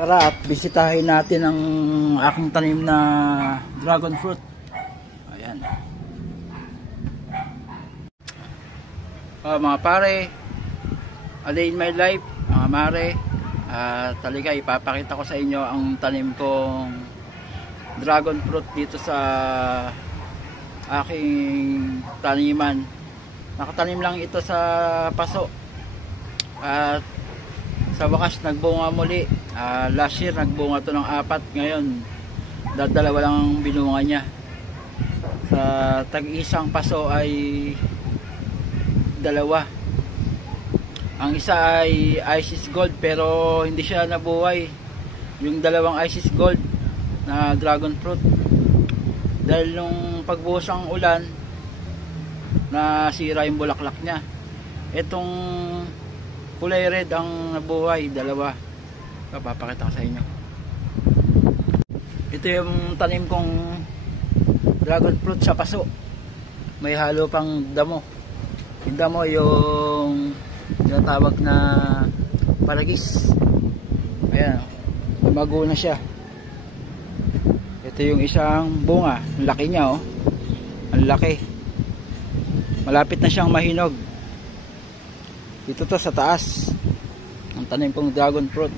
Tara at bisitahin natin ang aking tanim na dragon fruit. Ayan. Mga pare, a day in my life, mga mare. Talaga ipapakita ko sa inyo ang tanim kong dragon fruit dito sa aking taniman. Nakatanim lang ito sa paso. At sa wakas nagbunga muli. Last year nagbunga to ng 4, ngayon dadalawa lang ang binunga niya. Sa tag-isang paso ay 2. Ang isa ay Isis Gold pero hindi siya nabuhay. Yung dalawang Isis Gold na dragon fruit, dahil nung pagbuhos ng ulan nasira yung bulaklak niya. Itong kulay red ang nabuhay, 2. Papakita ko sa inyo. Ito yung tanim kong dragon fruit sa paso. May halo pang damo. Yung damo yung tinatawag na paragis. Ayan, lumago na siya. Ito yung isang bunga. Ang laki niya, oh. Ang laki. Malapit na siyang mahinog. Dito to sa taas ang tanim kong dragon fruit.